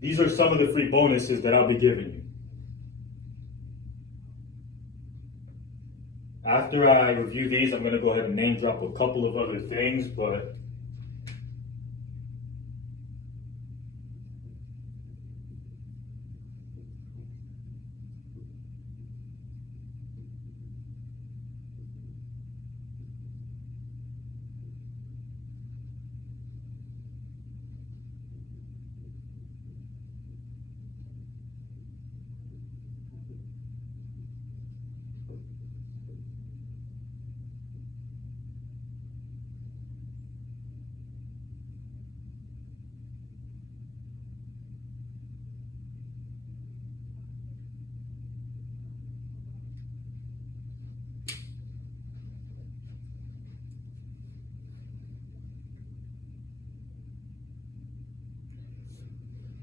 These are some of the free bonuses that I'll be giving you. After I review these, I'm going to go ahead and name drop a couple of other things, but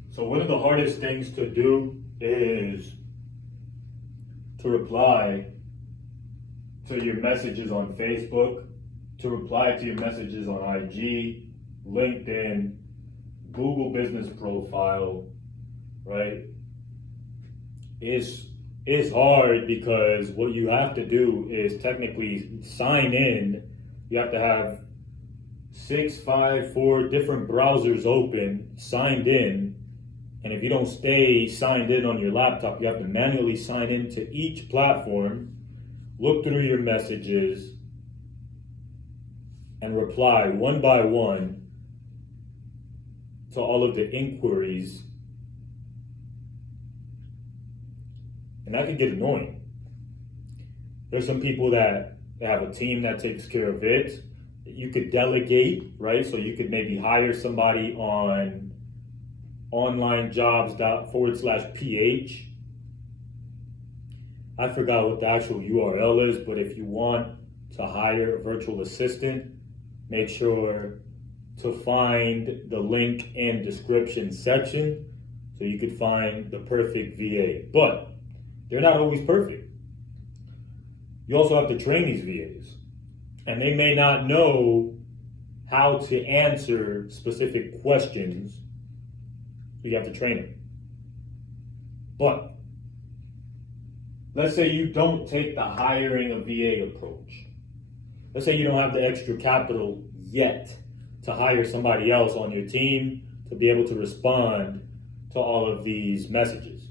so one of the hardest things to do is to reply to your messages on Facebook, to reply to your messages on IG, LinkedIn, Google Business Profile, right? It's hard because what you have to do is technically sign in. You have to have 6, 5, 4 different browsers open, signed in. And if you don't stay signed in on your laptop, you have to manually sign into each platform, look through your messages, and reply one by one to all of the inquiries. And that can get annoying. There's some people that have a team that takes care of it. You could delegate, right? So you could maybe hire somebody on onlinejobs./ph. I forgot what the actual URL is, but if you want to hire a virtual assistant, make sure to find the link in description section so you could find the perfect VA. But they're not always perfect. You also have to train these VAs, and they may not know how to answer specific questions. So you have to train them. But let's say you don't take the hiring a VA approach. Let's say you don't have the extra capital yet to hire somebody else on your team to be able to respond to all of these messages.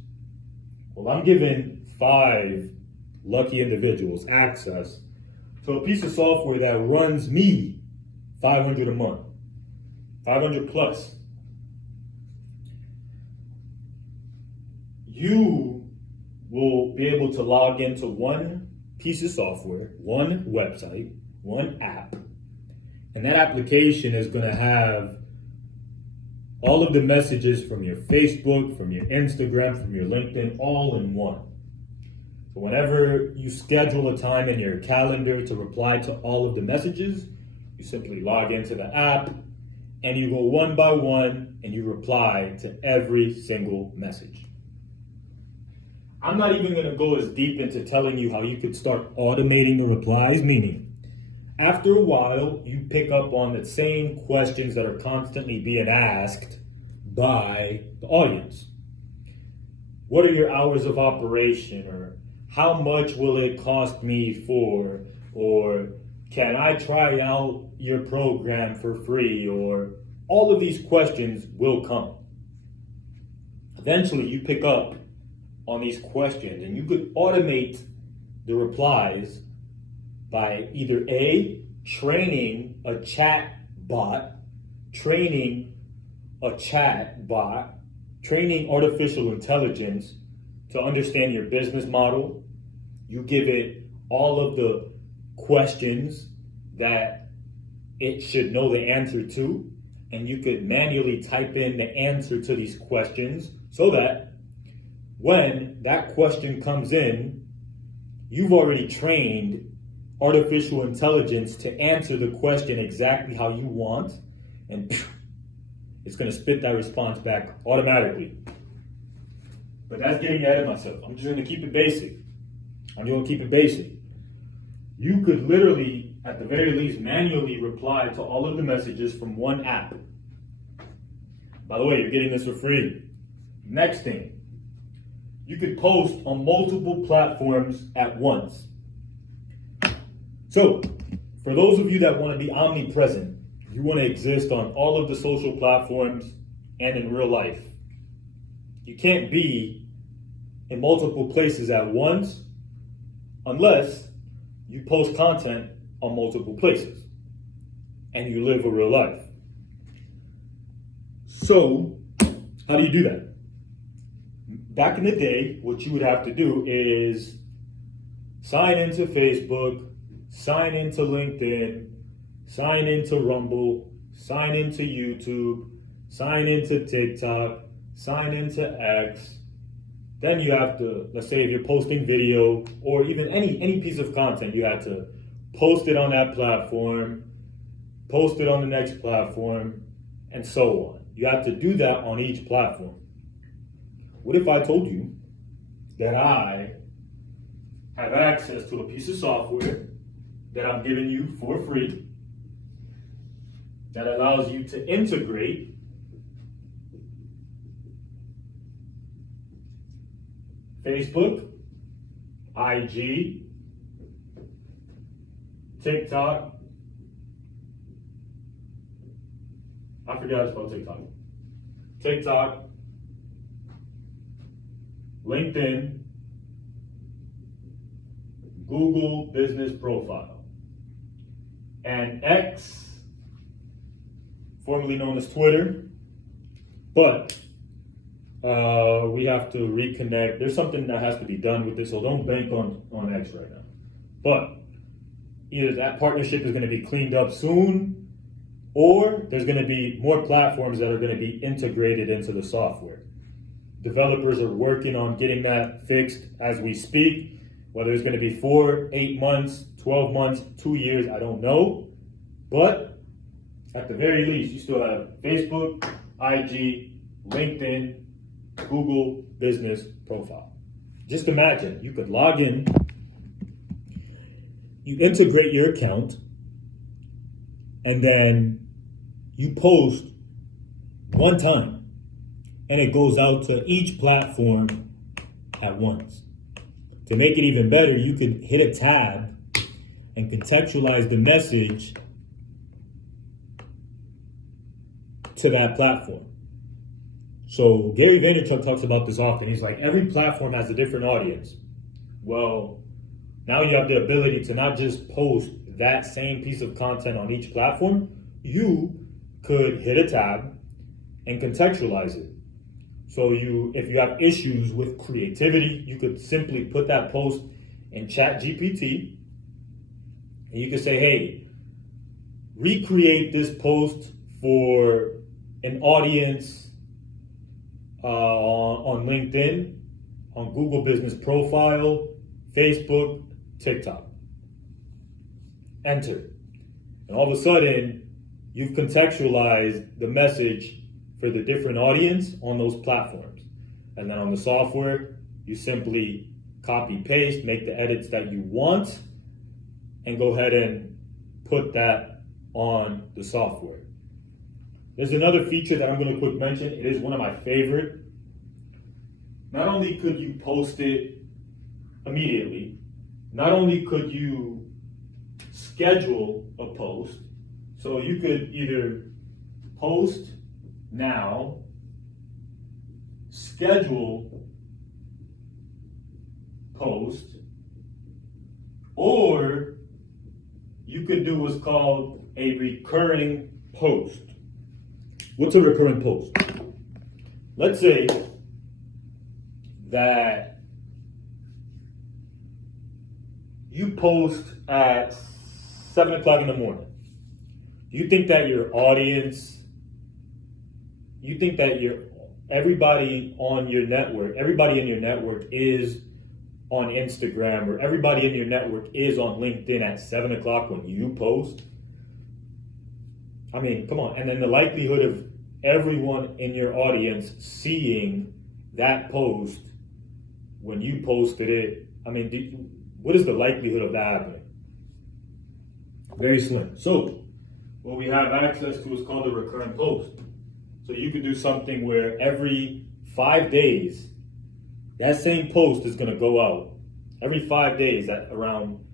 Well, I'm giving 5 lucky individuals access to a piece of software that runs me $500 a month, $500 plus. You will be able to log into one piece of software, one website, one app, and that application is going to have all of the messages from your Facebook, from your Instagram, from your LinkedIn, all in one. So whenever you schedule a time in your calendar to reply to all of the messages, you simply log into the app and you go one by one and you reply to every single message. I'm not even going to go as deep into telling you how you could start automating the replies, meaning after a while, you pick up on the same questions that are constantly being asked by the audience. What are your hours of operation? Or how much will it cost me for? Or can I try out your program for free? Or all of these questions will come. Eventually, you pick up on these questions and you could automate the replies by either A, training a chat bot, training artificial intelligence to understand your business model. You give it all of the questions that it should know the answer to, and you could manually type in the answer to these questions so that when that question comes in, you've already trained artificial intelligence to answer the question exactly how you want, and it's going to spit that response back automatically. But that's getting ahead of myself. I'm just going to keep it basic. You could literally, at the very least, manually reply to all of the messages from one app. By the way, you're getting this for free. Next thing, you could post on multiple platforms at once. So, for those of you that want to be omnipresent, you want to exist on all of the social platforms and in real life. You can't be in multiple places at once unless you post content on multiple places and you live a real life. So, how do you do that? Back in the day, what you would have to do is sign into Facebook, sign into LinkedIn, sign into Rumble, sign into YouTube, sign into TikTok, sign into X. Then you have to, let's say if you're posting video or even any piece of content, you have to post it on that platform, post it on the next platform, and so on. You have to do that on each platform. What if I told you that I have access to a piece of software that I'm giving you for free that allows you to integrate Facebook, IG, TikTok. I forgot how to spell TikTok. TikTok, LinkedIn, Google Business Profile, and X, formerly known as Twitter, but we have to reconnect. There's something that has to be done with this, so don't bank on X right now. But either that partnership is going to be cleaned up soon, or there's going to be more platforms that are going to be integrated into the software. Developers are working on getting that fixed as we speak. Whether it's going to be 4, 8 months, 12 months, 2 years, I don't know. But at the very least, you still have Facebook, IG, LinkedIn, Google Business Profile. Just imagine, you could log in, you integrate your account, and then you post one time. And it goes out to each platform at once. To make it even better, you could hit a tab and contextualize the message to that platform. So Gary Vaynerchuk talks about this often. He's like, every platform has a different audience. Well, now you have the ability to not just post that same piece of content on each platform. You could hit a tab and contextualize it. So if you have issues with creativity, you could simply put that post in ChatGPT, and you could say, hey, recreate this post for an audience on LinkedIn, on Google Business Profile, Facebook, TikTok. Enter. And all of a sudden, you've contextualized the message for the different audience on those platforms. And then on the software, you simply copy paste, make the edits that you want, and go ahead and put that on the software. There's another feature that I'm going to quick mention. It is one of my favorite. Not only could you post it immediately, not only could you schedule a post, so you could either post now, schedule post, or you could do what's called a recurring post. What's a recurring post? Let's say that you post at 7 o'clock in the morning. You think that your audience, everybody on your network, everybody in your network is on Instagram, or everybody in your network is on LinkedIn at 7 o'clock when you post? I mean, come on. And then the likelihood of everyone in your audience seeing that post when you posted it, I mean, what is the likelihood of that happening? Very slim. So what we have access to is called a recurring post. So you could do something where every 5 days, that same post is going to go out. Every 5 days at around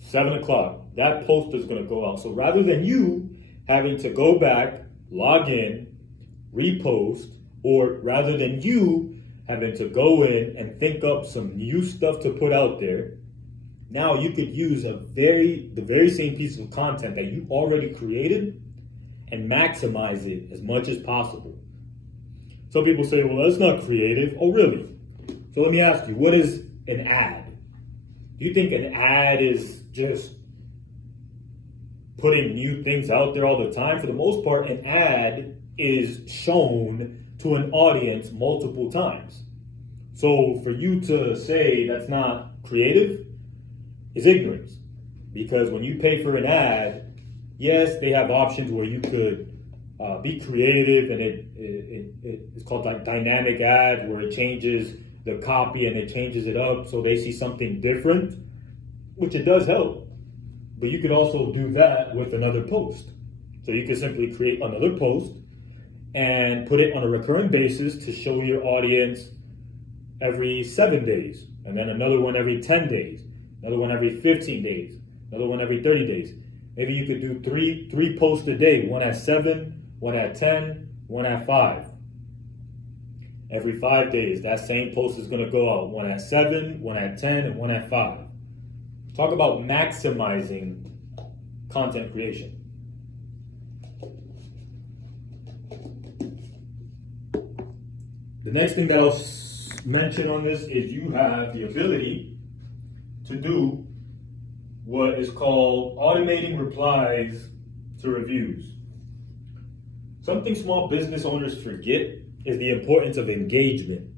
7 o'clock, that post is going to go out. So rather than you having to go back, log in, repost, or rather than you having to go in and think up some new stuff to put out there, now you could use the very same piece of content that you already created and maximize it as much as possible. Some people say, well, that's not creative. Oh, really? So let me ask you, what is an ad? Do you think an ad is just putting new things out there all the time? For the most part, an ad is shown to an audience multiple times. So for you to say that's not creative is ignorance. Because when you pay for an ad, yes, they have options where you could be creative, and it's called like dynamic ad, where it changes the copy and it changes it up so they see something different, which it does help. But you could also do that with another post. So you could simply create another post and put it on a recurring basis to show your audience every 7 days, and then another one every 10 days, another one every 15 days, another one every 30 days. Maybe you could do three posts a day, one at 7, one at 10, one at 5. Every 5 days, that same post is going to go out, one at 7, one at 10, and one at 5. Talk about maximizing content creation. The next thing that I'll mention on this is you have the ability to do what is called automating replies to reviews. Something small business owners forget is the importance of engagement.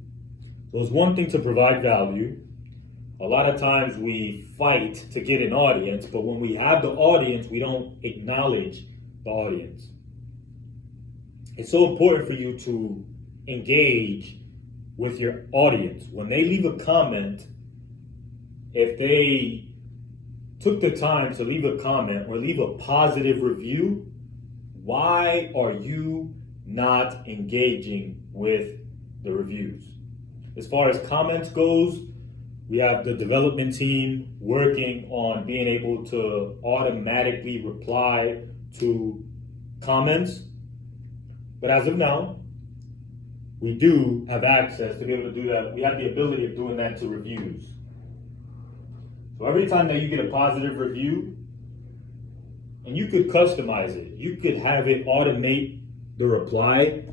So it's one thing to provide value. A lot of times we fight to get an audience, but when we have the audience, we don't acknowledge the audience. It's so important for you to engage with your audience. When they leave a comment, if they took the time to leave a comment or leave a positive review, why are you not engaging with the reviews? As far as comments goes, we have the development team working on being able to automatically reply to comments. But as of now, we do have access to be able to do that. We have the ability of doing that to reviews. So every time that you get a positive review, and you could customize it, you could have it automate the reply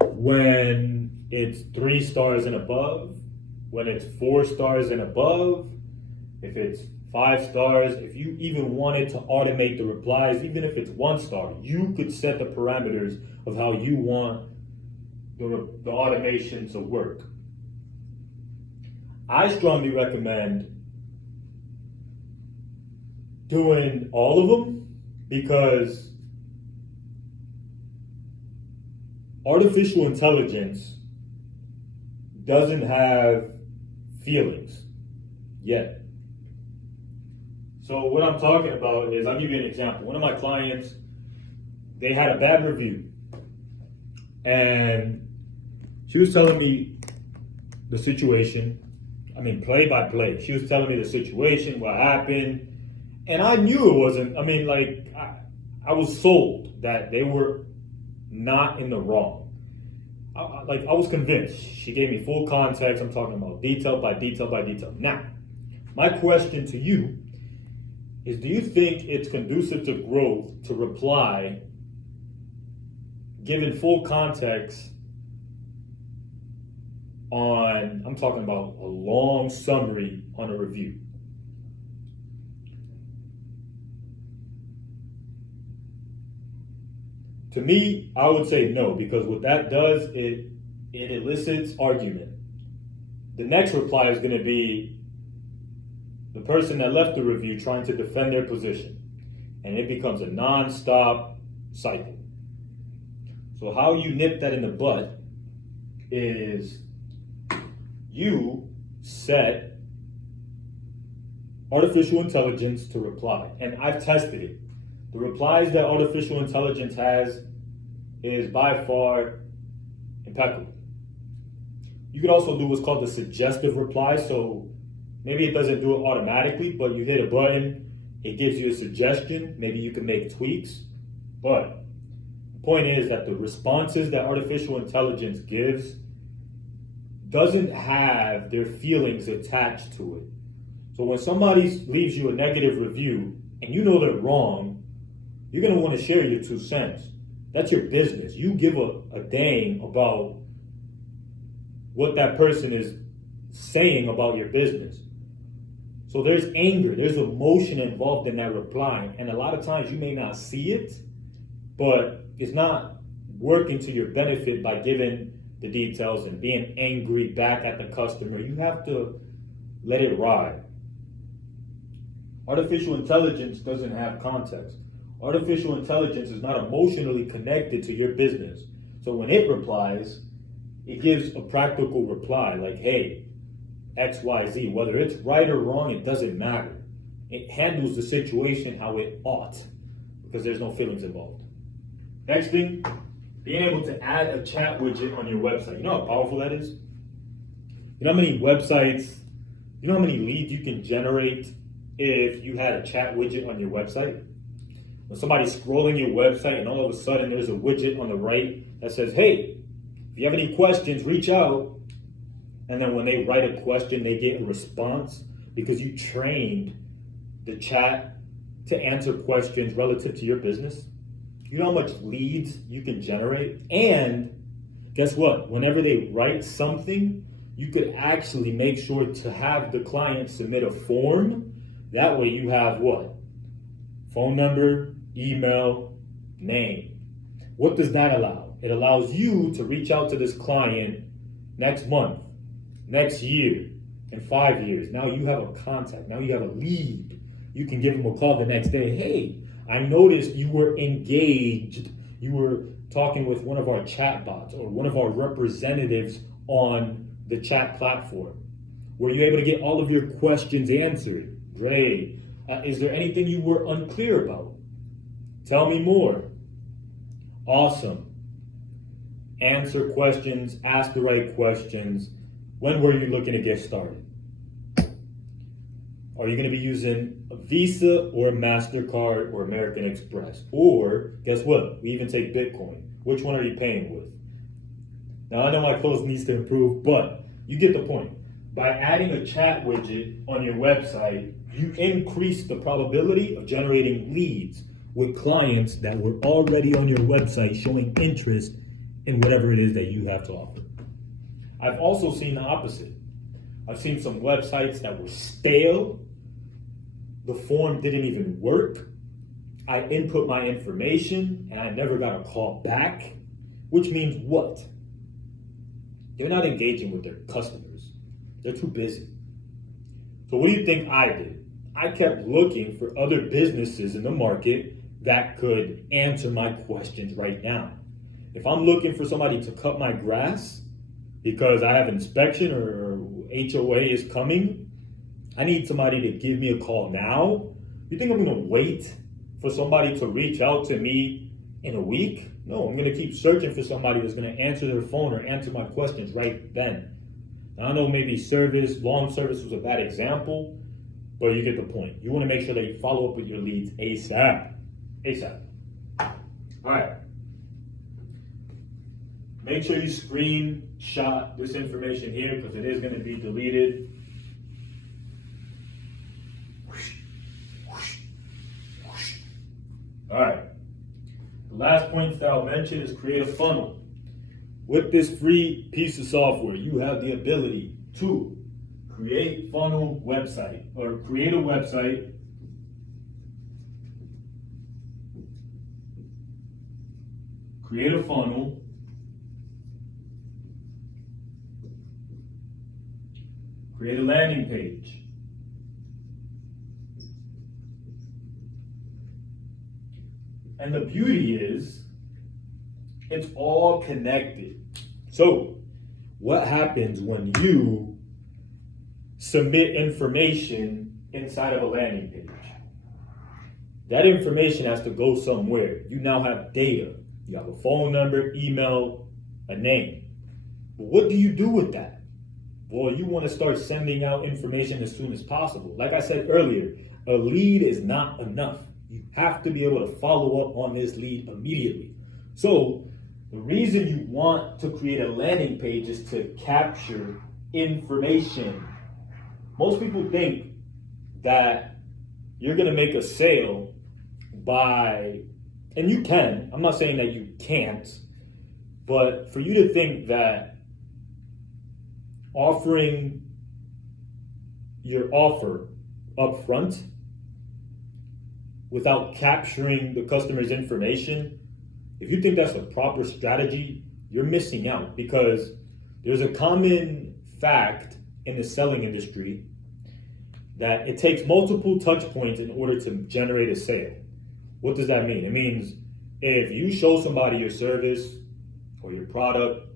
when it's 3 stars and above, when it's 4 stars and above, if it's 5 stars, if you even wanted to automate the replies, even if it's 1 star, you could set the parameters of how you want the automation to work. I strongly recommend doing all of them because artificial intelligence doesn't have feelings yet. So what I'm talking about is, I'll give you an example. One of my clients, they had a bad review, and she was telling me the situation. I mean, play by play. She was telling me the situation, what happened, and I knew it wasn't. I mean, like, I was sold that they were not in the wrong. I was convinced. She gave me full context. I'm talking about detail by detail by detail. Now, my question to you is, do you think it's conducive to growth to reply, given full context on, I'm talking about a long summary on a review? To me, I would say no, because what that does, it elicits argument. The next reply is going to be the person that left the review trying to defend their position, and it becomes a non-stop cycle. So how you nip that in the bud is you set artificial intelligence to reply, and I've tested it. The replies that artificial intelligence has is by far impeccable. You could also do what's called the suggestive reply. So maybe it doesn't do it automatically, but you hit a button, it gives you a suggestion. Maybe you can make tweaks. But the point is that the responses that artificial intelligence gives doesn't have their feelings attached to it. So when somebody leaves you a negative review and you know they're wrong, you're going to want to share your 2 cents. That's your business. You give a dang about what that person is saying about your business. So there's anger, there's emotion involved in that reply. And a lot of times you may not see it, but it's not working to your benefit by giving the details and being angry back at the customer. You have to let it ride. Artificial intelligence doesn't have context. Artificial intelligence is not emotionally connected to your business. So when it replies, it gives a practical reply like, hey, XYZ, whether it's right or wrong, it doesn't matter. It handles the situation how it ought because there's no feelings involved. Next thing, being able to add a chat widget on your website. You know how powerful that is? You know how many websites, you know how many leads you can generate if you had a chat widget on your website? When somebody's scrolling your website and all of a sudden there's a widget on the right that says, hey, if you have any questions, reach out. And then when they write a question, they get a response because you trained the chat to answer questions relative to your business. You know how much leads you can generate? And guess what? Whenever they write something, you could actually make sure to have the client submit a form. That way you have what? Phone number, email, name. What does that allow? It allows you to reach out to this client next month, next year, in 5 years. Now you have a contact. Now you have a lead. You can give them a call the next day. Hey, I noticed you were engaged. You were talking with one of our chat bots or one of our representatives on the chat platform. Were you able to get all of your questions answered? Great. Is there anything you were unclear about? Tell me more. Awesome. Answer questions, ask the right questions. When were you looking to get started? Are you going to be using a Visa or MasterCard or American Express? Or, guess what? We even take Bitcoin. Which one are you paying with? Now, I know my close needs to improve, but you get the point. By adding a chat widget on your website, you increase the probability of generating leads with clients that were already on your website showing interest in whatever it is that you have to offer. I've also seen the opposite. I've seen some websites that were stale. The form didn't even work. I input my information and I never got a call back, which means what? They're not engaging with their customers. They're too busy. So what do you think I did? I kept looking for other businesses in the market that could answer my questions right now. If I'm looking for somebody to cut my grass because I have inspection or HOA is coming, I need somebody to give me a call now. You think I'm going to wait for somebody to reach out to me in a week? No, I'm going to keep searching for somebody that's going to answer their phone or answer my questions right then. Now, I know maybe long service was a bad example, but you get the point. You want to make sure that you follow up with your leads ASAP. ASAP. All right. Make sure you screenshot this information here because it is going to be deleted. All right. The last point that I'll mention is create a funnel. With this free piece of software, you have the ability to create funnel website or create a website, create a funnel, create a landing page, and the beauty is it's all connected. So what happens when you submit information inside of a landing page? That information has to go somewhere. You now have data. You have a phone number, email, a name. But what do you do with that? Well, you want to start sending out information as soon as possible. Like I said earlier, a lead is not enough. You have to be able to follow up on this lead immediately. So the reason you want to create a landing page is to capture information. Most people think that you're going to make a sale by, and you can, I'm not saying that you can't, but for you to think that offering your offer up front without capturing the customer's information, if you think that's a proper strategy, you're missing out, because there's a common fact in the selling industry that it takes multiple touch points in order to generate a sale. What does that mean? It means if you show somebody your service or your product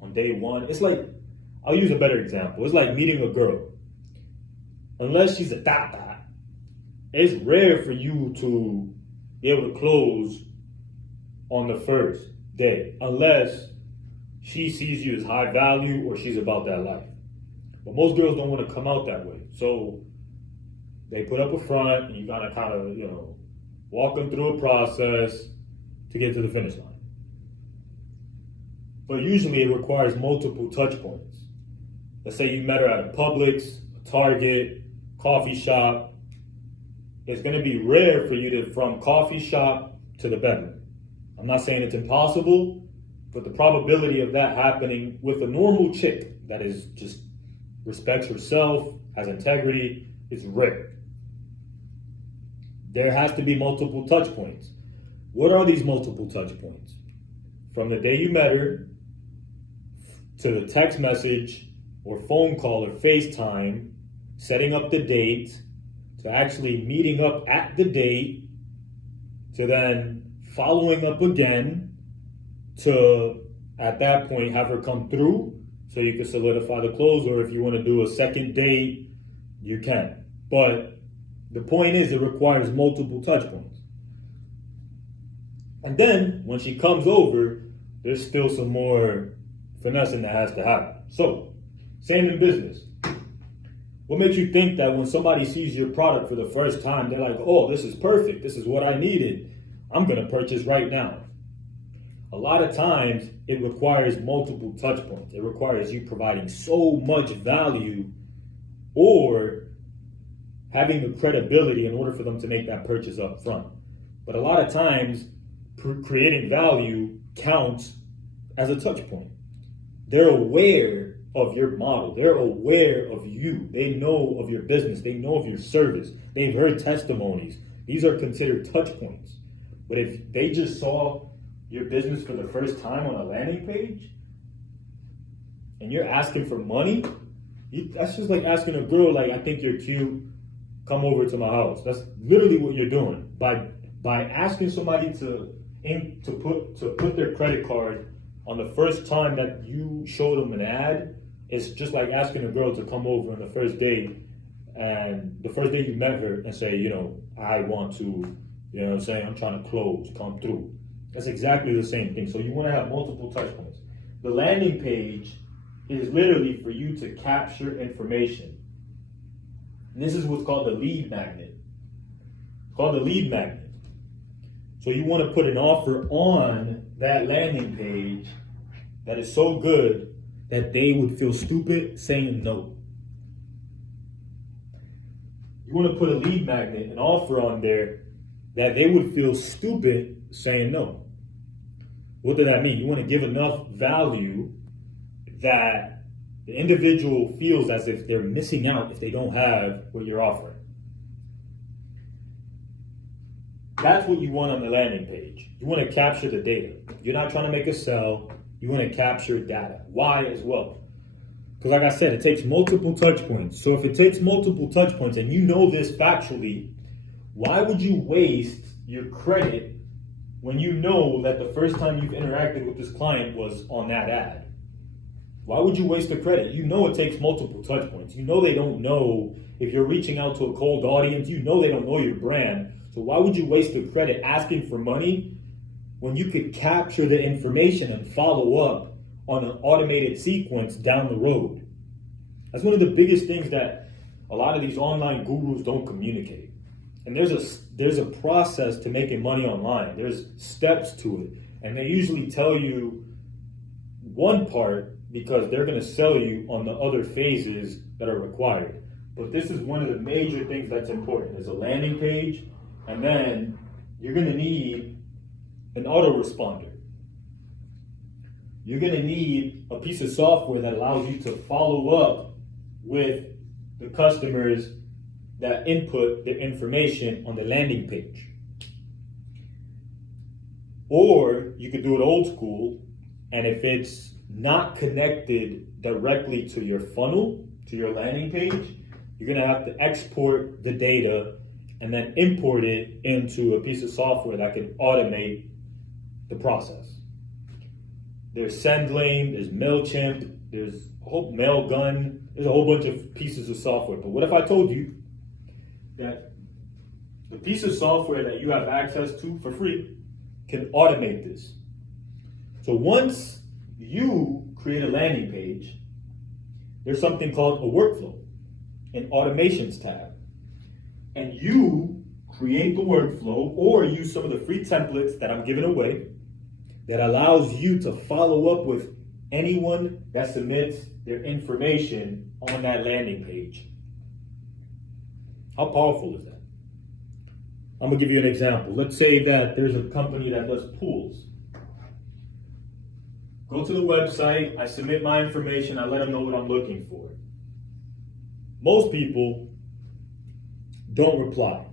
on day one, it's like, I'll use a better example. It's like meeting a girl. Unless she's a dot, it's rare for you to be able to close on the first day, unless she sees you as high value or she's about that life. But most girls don't want to come out that way. So they put up a front and you gotta kind of, walk them through a process to get to the finish line. But usually it requires multiple touch points. Let's say you met her at a Publix, a Target, coffee shop. It's gonna be rare for you to, from coffee shop to the bedroom. I'm not saying it's impossible, but the probability of that happening with a normal chick that is just respects herself, has integrity, is rare. There has to be multiple touch points. What are these multiple touch points? From the day you met her to the text message or phone call or FaceTime, setting up the date, to actually meeting up at the date, to then following up again, to at that point have her come through so you can solidify the close, or if you want to do a second date, you can. But the point is, it requires multiple touch points. And then when she comes over, there's still some more finessing that has to happen. So, same in business. What makes you think that when somebody sees your product for the first time, they're like, oh, this is perfect, this is what I needed, I'm going to purchase right now? A lot of times, it requires multiple touch points. It requires you providing so much value or having the credibility in order for them to make that purchase up front. But a lot of times, creating value counts as a touch point. They're aware of your model. They're aware of you. They know of your business. They know of your service. They've heard testimonies. These are considered touch points. But if they just saw your business for the first time on a landing page and you're asking for money, that's just like asking a girl, like, I think you're cute, come over to my house. That's literally what you're doing. By asking somebody to put their credit card on the first time that you show them an ad, it's just like asking a girl to come over on the first date, and the first day you met her and say, I want to, you know what I'm saying, I'm trying to close, come through. That's exactly the same thing. So you want to have multiple touch points. The landing page is literally for you to capture information. And this is what's called the lead magnet. It's called the lead magnet. So you want to put an offer on that landing page that is so good that they would feel stupid saying no. You want to put a lead magnet, an offer on there that they would feel stupid saying no. What does that mean? You want to give enough value that the individual feels as if they're missing out if they don't have what you're offering. That's what you want on the landing page. You want to capture the data. You're not trying to make a sell. You want to capture data. Why as well? Because like I said, it takes multiple touch points. So if it takes multiple touch points and you know this factually, why would you waste your credit when you know that the first time you've interacted with this client was on that ad? Why would you waste the credit? You know it takes multiple touch points. You know they don't know if you're reaching out to a cold audience. You know they don't know your brand. So why would you waste the credit asking for money when you could capture the information and follow up on an automated sequence down the road? That's one of the biggest things that a lot of these online gurus don't communicate. And there's a process to making money online. There's steps to it. And they usually tell you one part because they're going to sell you on the other phases that are required. But this is one of the major things that's important. There's a landing page, and then you're going to need an autoresponder. You're going to need a piece of software that allows you to follow up with the customers that input their information on the landing page. Or you could do it old school, and if it's not connected directly to your funnel, to your landing page, you're going to have to export the data and then import it into a piece of software that can automate the process. There's SendLane, there's MailChimp, there's a whole Mailgun, there's a whole bunch of pieces of software. But what if I told you that the piece of software that you have access to for free can automate this? So once you create a landing page, there's something called a workflow, an automations tab. And you create the workflow or use some of the free templates that I'm giving away that allows you to follow up with anyone that submits their information on that landing page. How powerful is that? I'm gonna give you an example. Let's say that there's a company that does pools. Go to the website, I submit my information, I let them know what I'm looking for. Most people don't reply.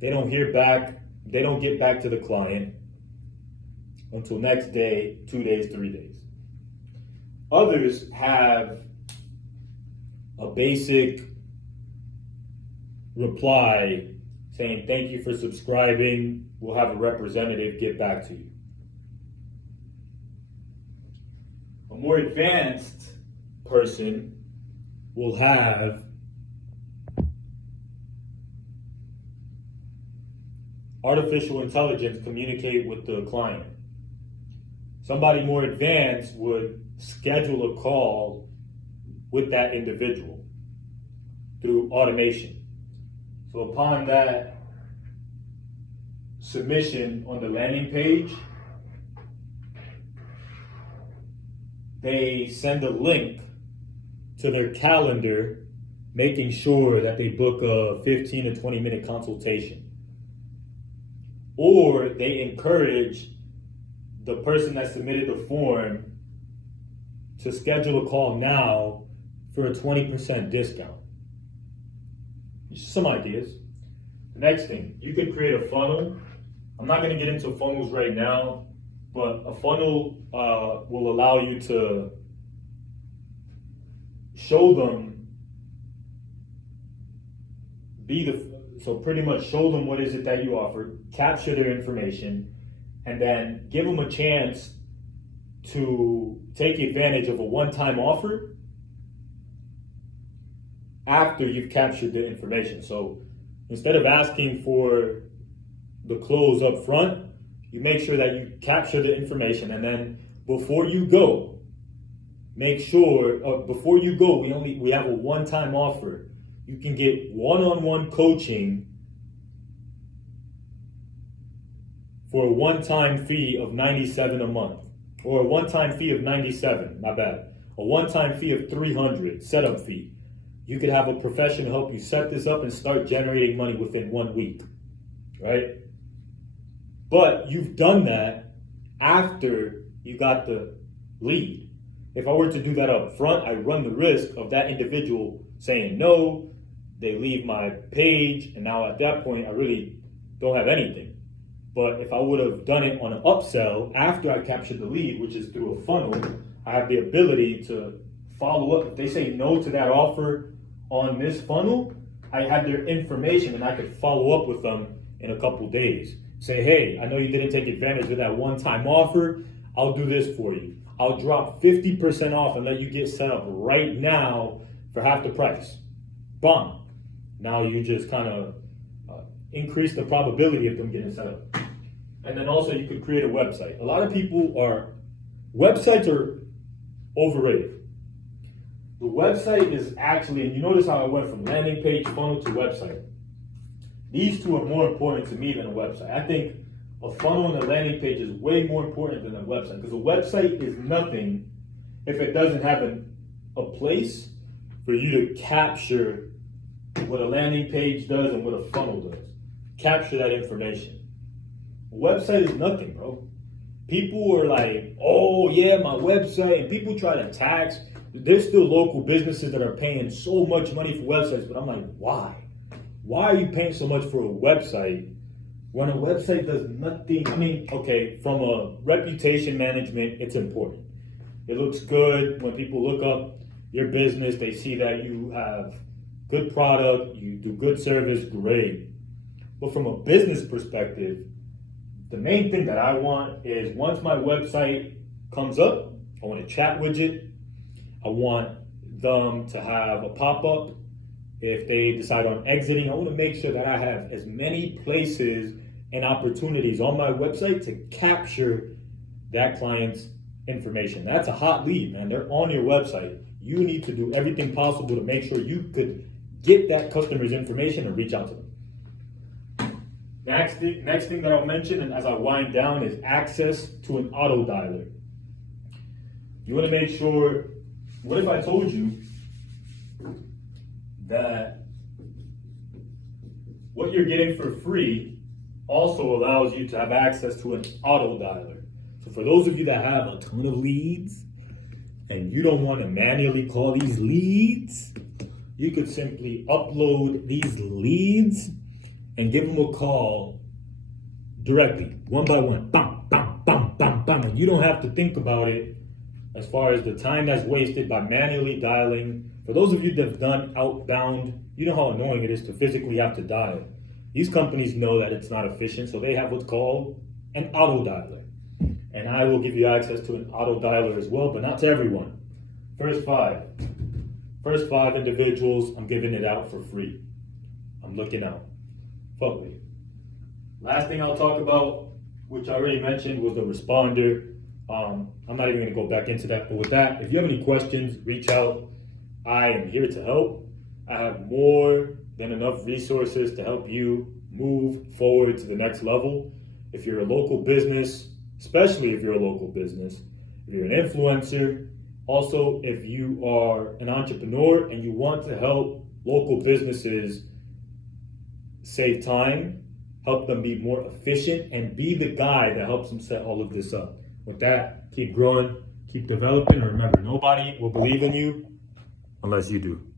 They don't hear back, they don't get back to the client until next day, 2 days, 3 days. Others have a basic reply saying, thank you for subscribing, we'll have a representative get back to you. A more advanced person will have artificial intelligence communicate with the client. Somebody more advanced would schedule a call with that individual through automation. So upon that submission on the landing page, they send a link to their calendar, making sure that they book a 15 to 20 minute consultation. Or they encourage the person that submitted the form to schedule a call now for a 20% discount. Just some ideas. The next thing, you could create a funnel. I'm not going to get into funnels right now, but a funnel will allow you to show them, so pretty much show them what is it that you offer, capture their information, and then give them a chance to take advantage of a one-time offer after you've captured the information. So instead of asking for the close up front, you make sure that you capture the information, and then before you go, make sure before you go, we have a one-time offer. You can get one-on-one coaching for a one-time fee of $97 a month, or a one-time fee of $97, my bad. A one-time fee of $300, setup fee. You could have a professional help you set this up and start generating money within 1 week, right? But you've done that after you got the lead. If I were to do that up front, I run the risk of that individual saying no, they leave my page, and now at that point, I really don't have anything. But if I would have done it on an upsell after I captured the lead, which is through a funnel, I have the ability to follow up. If they say no to that offer on this funnel, I have their information and I could follow up with them in a couple days. Say, hey, I know you didn't take advantage of that one-time offer. I'll do this for you. I'll drop 50% off and let you get set up right now for half the price. Boom. Now you just kind of increase the probability of them getting set up. And then also you could create a website. A lot of websites are overrated. The website is actually, and you notice how I went from landing page, funnel to website. These two are more important to me than a website. I think a funnel and a landing page is way more important than a website, because a website is nothing if it doesn't have a place for you to capture what a landing page does and what a funnel does. Capture that information. A website is nothing, bro. People are like, oh yeah, my website, and people try to tax. There's still local businesses that are paying so much money for websites, but I'm like, why? Why are you paying so much for a website when a website does nothing? I mean, okay, from a reputation management, it's important. It looks good when people look up your business, they see that you have good product, you do good service, great. But from a business perspective, the main thing that I want is once my website comes up, I want a chat widget. I want them to have a pop-up. If they decide on exiting, I want to make sure that I have as many places and opportunities on my website to capture that client's information. That's a hot lead, man. They're on your website. You need to do everything possible to make sure you could get that customer's information and reach out to them. Next thing that I'll mention, and as I wind down, is access to an auto dialer. You want to make sure, what if I told you that what you're getting for free also allows you to have access to an auto dialer? So for those of you that have a ton of leads and you don't want to manually call these leads, you could simply upload these leads and give them a call directly, one by one, bam, bam, bam, bam, bam. And you don't have to think about it as far as the time that's wasted by manually dialing. For those of you that have done outbound, you know how annoying it is to physically have to dial. These companies know that it's not efficient, so they have what's called an auto dialer. And I will give you access to an auto dialer as well, but not to everyone. First five individuals, I'm giving it out for free. I'm looking out. Fuck with it. Last thing I'll talk about, which I already mentioned, was the responder. I'm not even going to go back into that, but with that, if you have any questions, reach out. I am here to help. I have more than enough resources to help you move forward to the next level. If you're a local business, especially if you're a local business, if you're an influencer, also if you are an entrepreneur and you want to help local businesses save time, help them be more efficient, and be the guy that helps them set all of this up. With that, keep growing, Keep developing. And remember, nobody will believe in you unless you do.